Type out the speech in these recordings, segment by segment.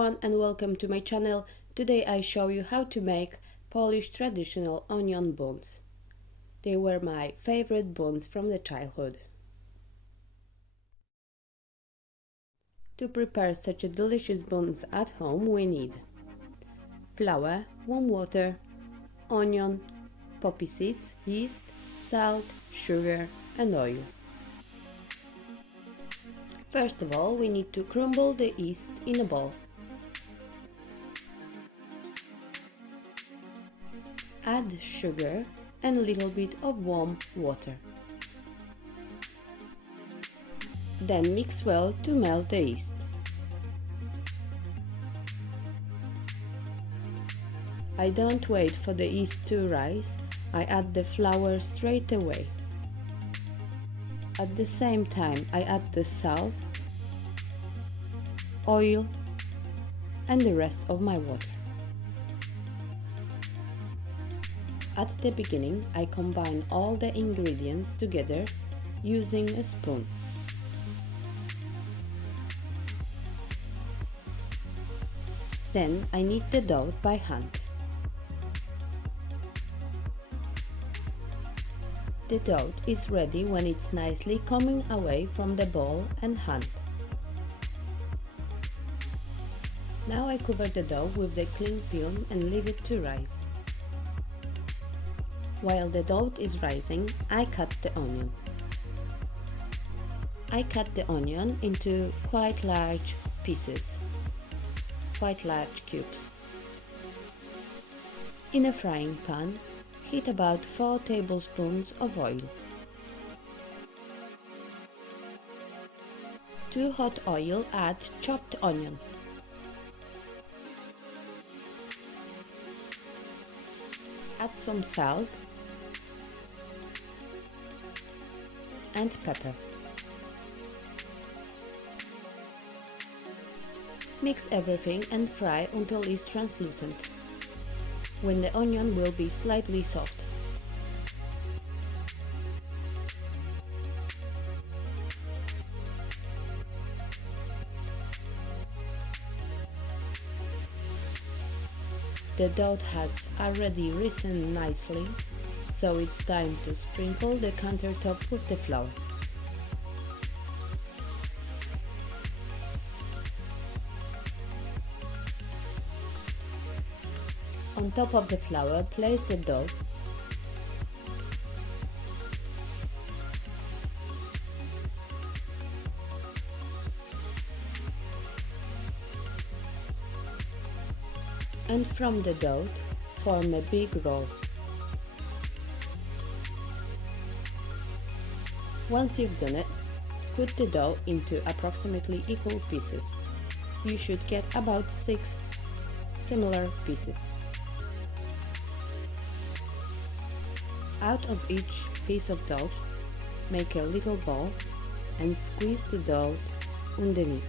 everyone and welcome to my channel. Today I show you how to make Polish traditional onion buns. They were my favorite buns from the childhood. To prepare such a delicious buns at home we need flour, warm water, onion, poppy seeds, yeast, salt, sugar and oil. First of all, we need to crumble the yeast in a bowl. Add sugar and a little bit of warm water. Then mix well to melt the yeast. I don't wait for the yeast to rise, I add the flour straight away. At the same time I add the salt, oil and the rest of my water. At the beginning I combine all the ingredients together using a spoon. Then I knead the dough by hand. The dough is ready when it's nicely coming away from the bowl and hand. Now I cover the dough with the cling film and leave it to rise. While the dough is rising, I cut the onion. I cut the onion into quite large pieces, quite large cubes. In a frying pan, heat about 4 tablespoons of oil. To hot oil, add chopped onion. Add some salt and pepper. Mix everything and fry until it's translucent, when the onion will be slightly soft. The dough has already risen nicely, so it's time to sprinkle the countertop with the flour. On top of the flour, place the dough. And from the dough, form a big roll. Once you've done it, cut the dough into approximately equal pieces. You should get about 6 similar pieces. Out of each piece of dough, make a little ball and squeeze the dough underneath.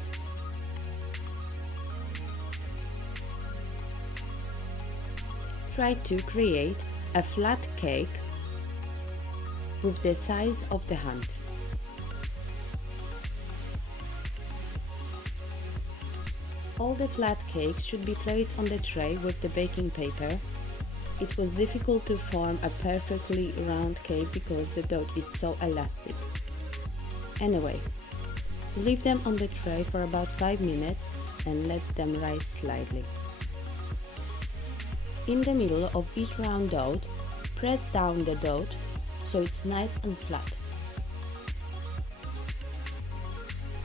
Try to create a flat cake with the size of the hand. All the flat cakes should be placed on the tray with the baking paper. It was difficult to form a perfectly round cake because the dough is so elastic. Anyway, leave them on the tray for about 5 minutes and let them rise slightly. In the middle of each round dough, press down the dough so it's nice and flat.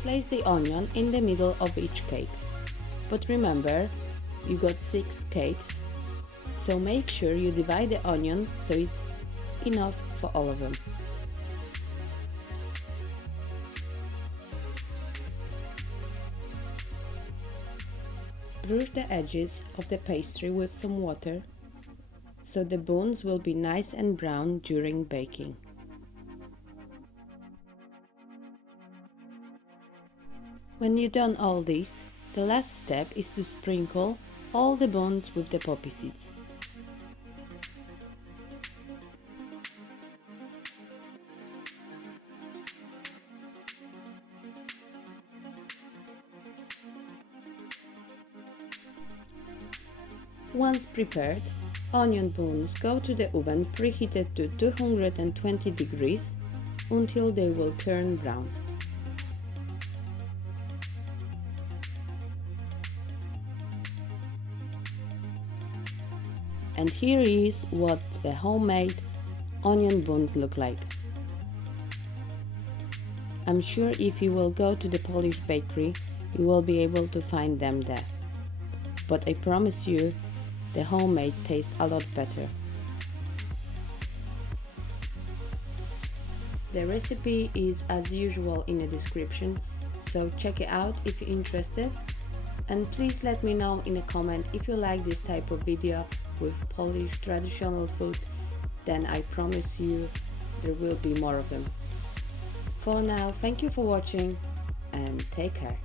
Place the onion in the middle of each cake. But remember, you got 6 cakes, so make sure you divide the onion so it's enough for all of them. Brush the edges of the pastry with some water, so the buns will be nice and brown during baking. When you've done all this, the last step is to sprinkle all the buns with the poppy seeds. Once prepared, onion buns go to the oven preheated to 220 degrees until they will turn brown. And here is what the homemade onion buns look like. I'm sure if you will go to the Polish bakery, you will be able to find them there. But I promise you, the homemade tastes a lot better. The recipe is as usual in the description, so check it out if you're interested. And please let me know in a comment if you like this type of video with Polish traditional food, then I promise you there will be more of them. For now, thank you for watching and take care.